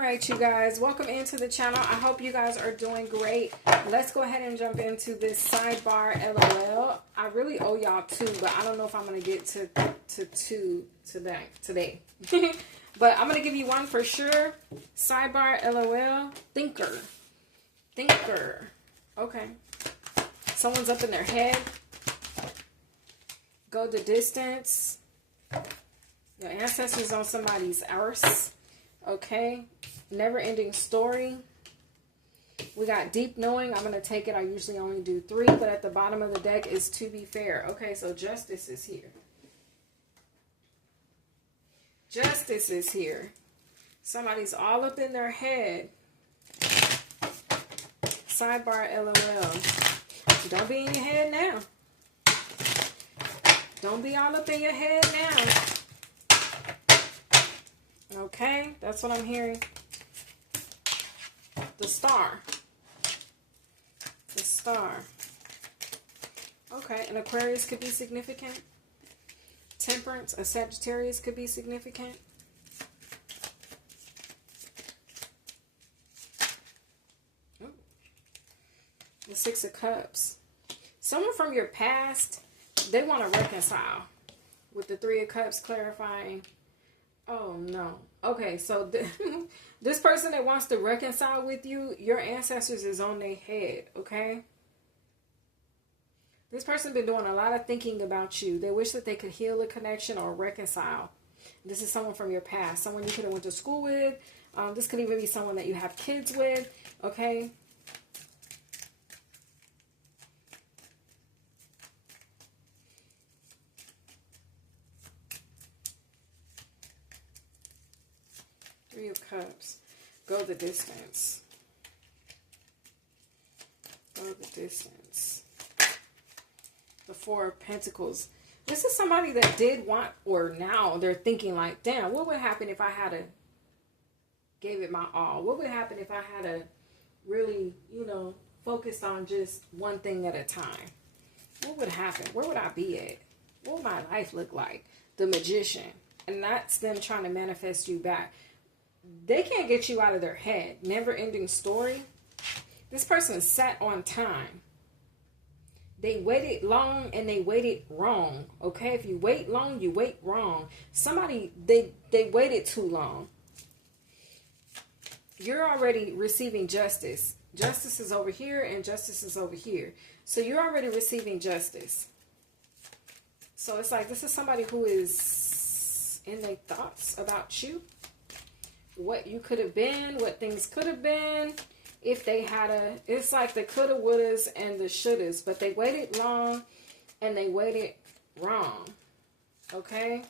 Alright, you guys, welcome into the channel. I hope you guys are doing great. Let's go ahead and jump into this sidebar LOL. I really owe y'all two, but I don't know if I'm going to get to two today. But I'm going to give you one for sure. Sidebar LOL. Thinker. Okay. Someone's up in their head. Go the distance. Your ancestors on somebody's arse. Okay. Never ending story. We got deep knowing. I'm going to take it. I usually only do 3, but at the bottom of the deck is to be fair. Okay, so justice is here. Justice is here. Somebody's all up in their head. Sidebar LOL. Don't be in your head now. Don't be all up in your head now. Okay, that's what I'm hearing. The star. The star. Okay, an Aquarius could be significant. Temperance, a Sagittarius could be significant. Ooh. The Six of Cups. Someone from your past, they want to reconcile. With the Three of Cups clarifying. Oh, no. Okay, so this person that wants to reconcile with you, your ancestors is on their head, okay? This person been doing a lot of thinking about you. They wish that they could heal a connection or reconcile. This is someone from your past, someone you could have went to school with. This could even be someone that you have kids with, okay? Three of Cups. Go the distance. Go the distance. The Four of Pentacles. This is somebody that did want, or now they're thinking like, damn, what would happen if I had gave it my all? What would happen if I had really, focused on just one thing at a time? What would happen? Where would I be at? What would my life look like? The Magician. And that's them trying to manifest you back. They can't get you out of their head. Never ending story. This person sat on time. They waited long and they waited wrong. Okay, if you wait long, you wait wrong. Somebody, they waited too long. You're already receiving justice. Justice is over here and justice is over here. So you're already receiving justice. So it's like this is somebody who is in their thoughts about you. What you could have been, what things could have been. If they had it's like the coulda, wouldas, and the shouldas. But they waited long and they waited wrong. Okay?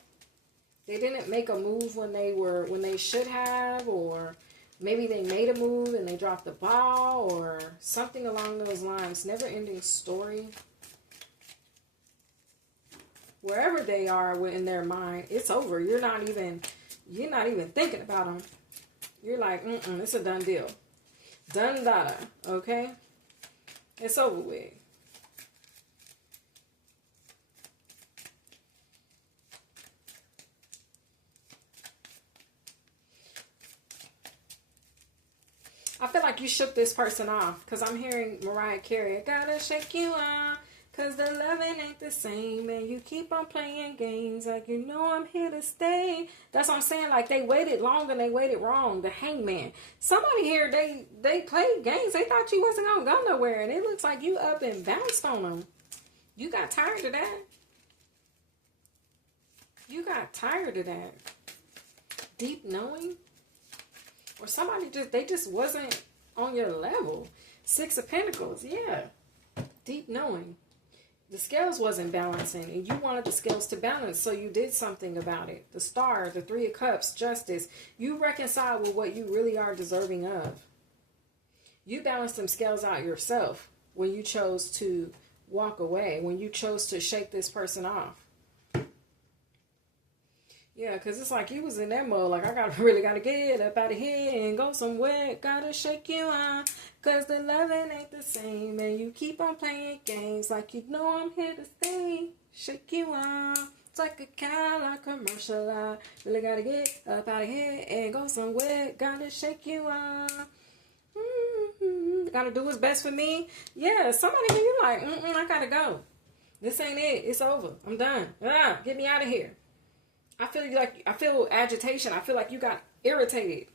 They didn't make a move when they should have, or maybe they made a move and they dropped the ball, or something along those lines. Never ending story. Wherever they are in their mind, it's over. You're not even thinking about them. You're like, it's a done deal. Done data, okay? It's over with. I feel like you shook this person off, because I'm hearing Mariah Carey. I gotta shake you off, because the loving ain't the same, and you keep on playing games like you know I'm here to stay. That's what I'm saying. Like, they waited long and they waited wrong. The Hangman. Somebody here, they played games. They thought you wasn't going to go nowhere, and it looks like you up and bounced on them. You got tired of that. You got tired of that. Deep knowing. Or somebody they just wasn't on your level. Six of Pentacles. Yeah. Deep knowing. The scales wasn't balancing, and you wanted the scales to balance, so you did something about it. The Star, the Three of Cups, Justice. You reconcile with what you really are deserving of. You balanced them scales out yourself when you chose to walk away, when you chose to shake this person off. Yeah, because it's like you was in that mode, like, I really got to get up out of here and go somewhere. Gotta shake you out, because the loving ain't the same, and you keep on playing games like you know I'm here to stay. Shake you out. It's like a Cadillac commercial. I really gotta get up out of here and go somewhere. Gotta shake you up. Gotta do what's best for me. Yeah, somebody here, you like, I gotta go. This ain't it. It's over. I'm done. Get me out of here. I feel agitation. I feel like you got irritated.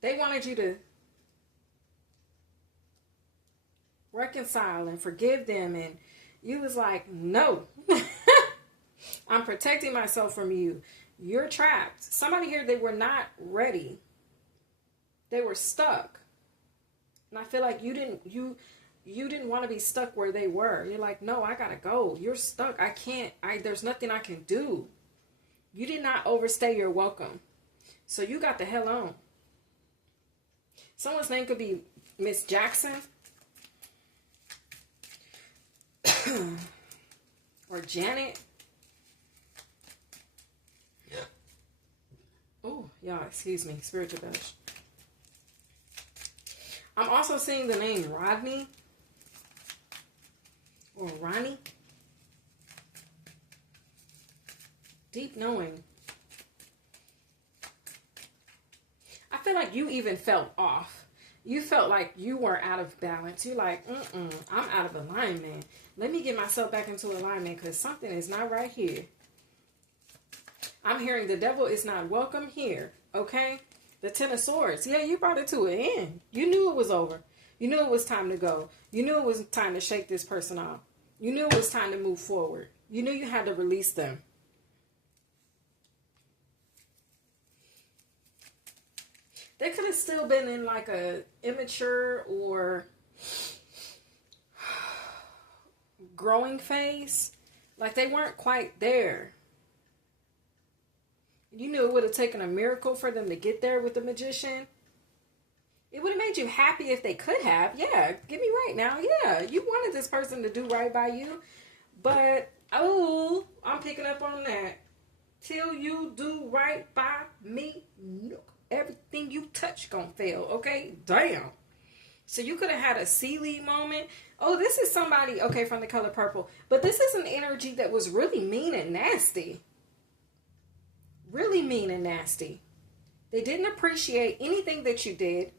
They wanted you to reconcile and forgive them, and you was like, no. I'm protecting myself from you. You're trapped. Somebody here, they were not ready. They were stuck. And I feel like you didn't want to be stuck where they were. You're like, no, I gotta go. You're stuck. There's nothing I can do. You did not overstay your welcome. So you got the hell on. Someone's name could be Miss Jackson. Or Janet. Oh, y'all, excuse me. Spiritual belch. I'm also seeing the name Rodney. Or Ronnie. Deep knowing. I feel like you even felt off. You felt like you were out of balance. You're like, I'm out of alignment. Let me get myself back into alignment because something is not right here. I'm hearing the devil is not welcome here. Okay? The Ten of Swords. Yeah, you brought it to an end. You knew it was over. You knew it was time to go. You knew it was time to shake this person off. You knew it was time to move forward. You knew you had to release them. They could have still been in like a immature or growing phase. Like they weren't quite there. You knew it would have taken a miracle for them to get there with the magician. It would have made you happy if they could have. Yeah, get me right now. Yeah, you wanted this person to do right by you. But, oh, I'm picking up on that. Till you do right by me, no. Everything you touch gonna fail, okay? Damn. So you could have had a Sealy moment. Oh, this is somebody, okay, from the color purple. But this is an energy that was really mean and nasty. Really mean and nasty. They didn't appreciate anything that you did.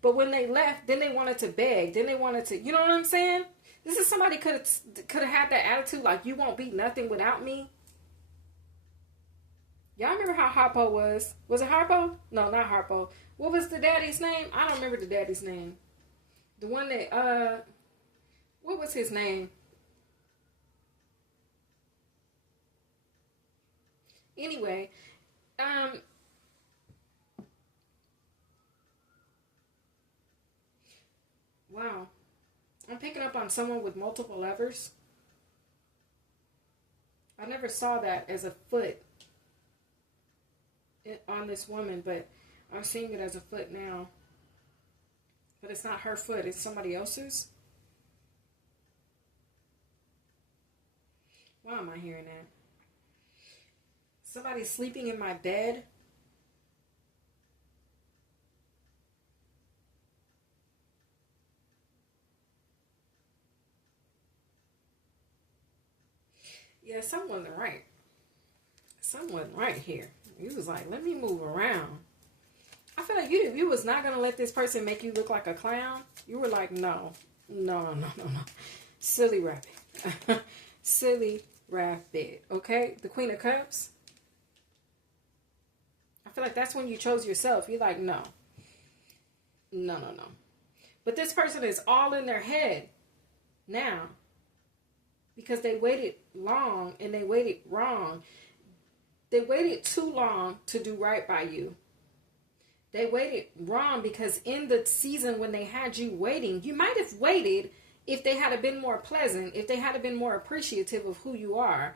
But when they left, then they wanted to beg. Then they wanted to, you know what I'm saying? This is somebody could have had that attitude like, you won't be nothing without me. Y'all remember how Harpo was? Was it Harpo? No, not Harpo. What was the daddy's name? I don't remember the daddy's name. The one that, what was his name? Anyway, wow. I'm picking up on someone with multiple levers. I never saw that as a foot on this woman, but I'm seeing it as a foot now. But it's not her foot, it's somebody else's. Why am I hearing that? Somebody's sleeping in my bed. Yeah, something wasn't right. Something wasn't right here. You was like, let me move around. I feel like you was not going to let this person make you look like a clown. You were like, no. Silly rabbit. Silly rabbit. Okay? The Queen of Cups. I feel like that's when you chose yourself. You're like, no. But this person is all in their head now. Because they waited long and they waited wrong. They waited too long to do right by you. They waited wrong because in the season when they had you waiting, you might have waited if they had been more pleasant, if they had been more appreciative of who you are.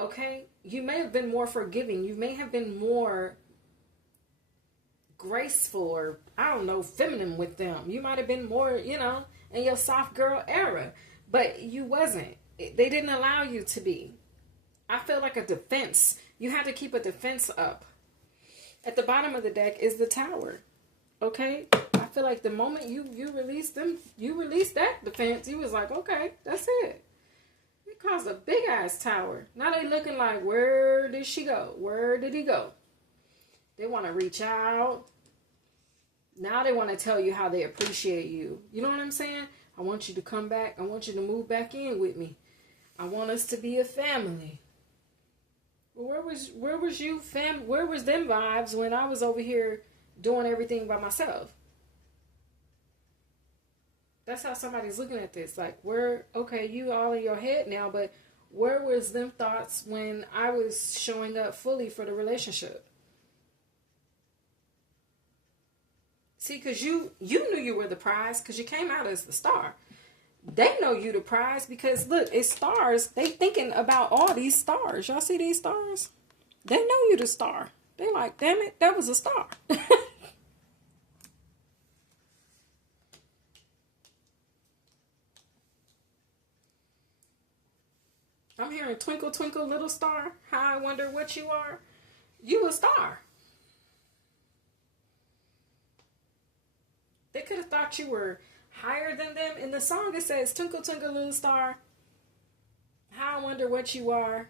Okay? You may have been more forgiving. You may have been more graceful or, I don't know, feminine with them. You might have been more, in your soft girl era. But you wasn't. They didn't allow you to be. I feel like a defense. You had to keep a defense up. At the bottom of the deck is the Tower. Okay? I feel like the moment you released them, you released that defense. You was like, okay, that's it. caused a big ass tower. Now they looking like, where did she go? Where did he go? They want to reach out. Now they want to tell you how they appreciate you. You know what I'm saying? I want you to come back. I want you to move back in with me. I want us to be a family. Well, where was you, fam? Where was them vibes when I was over here doing everything by myself? That's how somebody's looking at this. Like, okay, you all in your head now, but where was them thoughts when I was showing up fully for the relationship? See, because you knew you were the prize because you came out as the star. They know you the prize because, look, it's stars. They thinking about all these stars. Y'all see these stars? They know you the star. They like, damn it, that was a star. I'm hearing twinkle, twinkle, little star. How I wonder what you are. You a star. They could have thought you were higher than them. In the song it says, twinkle, twinkle, little star. How I wonder what you are.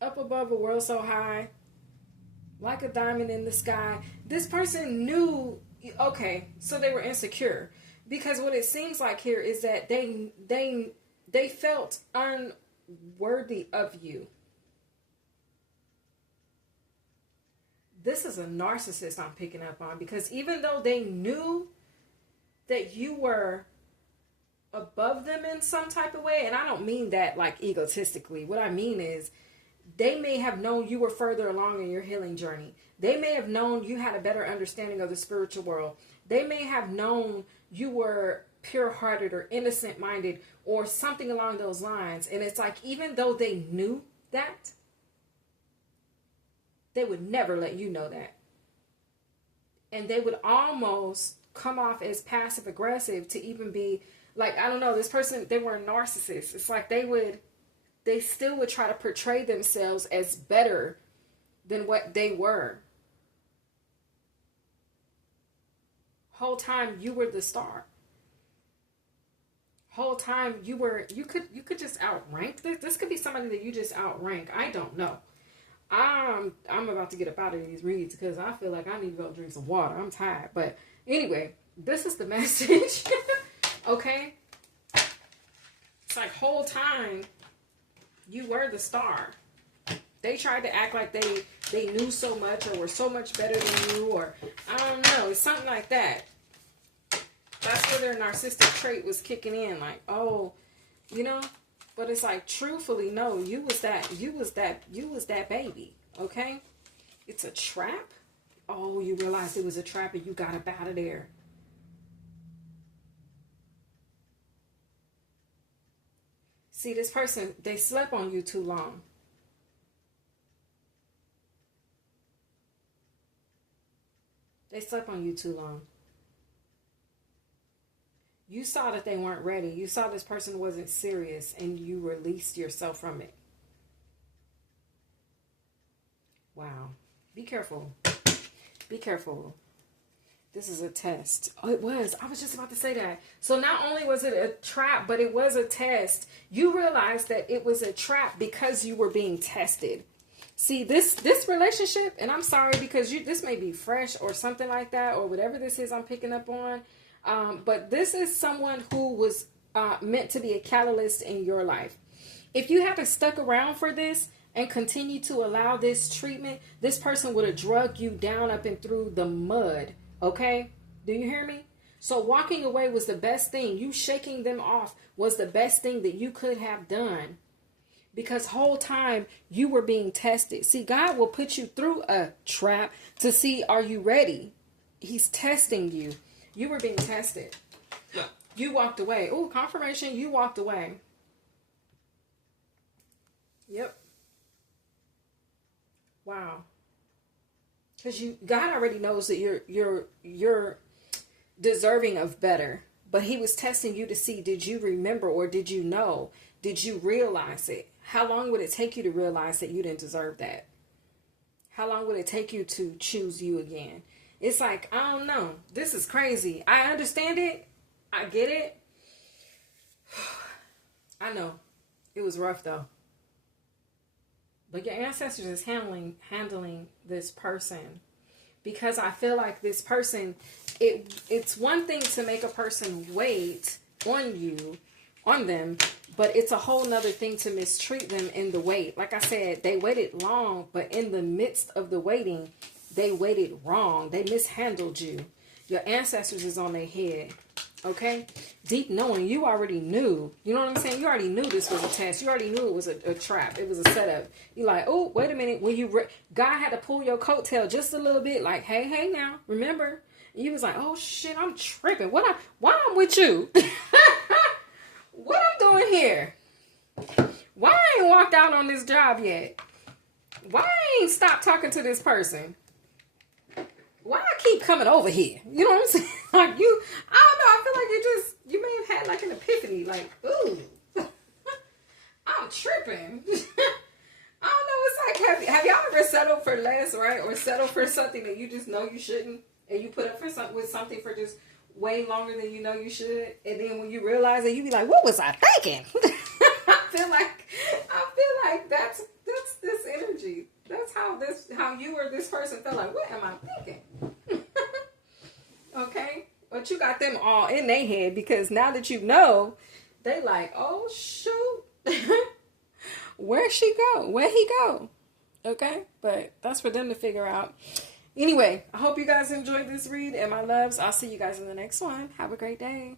Up above a world so high. Like a diamond in the sky. This person knew, okay, so they were insecure. Because what it seems like here is that they felt unworthy of you. This is a narcissist I'm picking up on, because even though they knew that you were above them in some type of way, and I don't mean that like egotistically. What I mean is they may have known you were further along in your healing journey. They may have known you had a better understanding of the spiritual world. They may have known you were pure-hearted or innocent-minded or something along those lines. And it's like, even though they knew that, they would never let you know that. And they would almost come off as passive aggressive to even be like, I don't know, this person, they were a narcissist. It's like they still would try to portray themselves as better than what they were. Whole time you were the star. Whole time you could just outrank this. This could be somebody that you just outrank. I don't know. I'm about to get up out of these reads because I feel like I need to go drink some water. I'm tired. But anyway, this is the message. Okay? It's like whole time you were the star. They tried to act like they knew so much or were so much better than you, or I don't know. It's something like that. That's where their narcissistic trait was kicking in. Like, oh, you know? But it's like, truthfully, no, you was that baby, okay? It's a trap. Oh, you realized it was a trap and you got up out of there. See, this person, they slept on you too long. They slept on you too long. You saw that they weren't ready. You saw this person wasn't serious and you released yourself from it. Wow. Be careful. Be careful. This is a test. Oh, it was. I was just about to say that. So not only was it a trap, but it was a test. You realized that it was a trap because you were being tested. See, this relationship, and I'm sorry because this may be fresh or something like that, or whatever this is I'm picking up on. But this is someone who was meant to be a catalyst in your life. If you hadn't stuck around for this and continued to allow this treatment, this person would have drugged you down up and through the mud. Okay? Do you hear me? So walking away was the best thing. You shaking them off was the best thing that you could have done. Because whole time you were being tested. See, God will put you through a trap to see, are you ready? He's testing you. You were being tested. You walked away. Oh, confirmation. You walked away. Yep. Wow. Because God already knows that you're deserving of better. But he was testing you to see, did you remember or did you know? Did you realize it? How long would it take you to realize that you didn't deserve that? How long would it take you to choose you again? It's like, I don't know. This is crazy. I understand it. I get it. I know. It was rough though. But your ancestors is handling this person, because I feel like this person, it's one thing to make a person wait on them, but it's a whole nother thing to mistreat them in the wait. Like I said, they waited long, but in the midst of the waiting, they waited wrong. They mishandled you. Your ancestors is on their head. Okay? Deep knowing, you already knew. You know what I'm saying? You already knew this was a test. You already knew it was a trap. It was a setup. You're like, oh, wait a minute. When God had to pull your coattail just a little bit, like, hey now, remember? And you was like, oh shit, I'm tripping. Why I'm with you? What I'm doing here? Why I ain't walked out on this job yet? Why I ain't stopped talking to this person? Why I keep coming over here? You know what I'm saying? Like I don't know. I feel like you may have had like an epiphany. Like, ooh, I'm tripping. I don't know. It's like, have y'all ever settled for less, right? Or settled for something that you just know you shouldn't, and you put up for something for just way longer than you know you should, and then when you realize it, you be like, what was I thinking? I feel like that's this energy. That's how you or this person felt like, what am I thinking? Okay? But you got them all in their head, because now that you know, they like, oh shoot. Where'd she go? Where'd he go? Okay? But that's for them to figure out. Anyway, I hope you guys enjoyed this read, and my loves, I'll see you guys in the next one. Have a great day.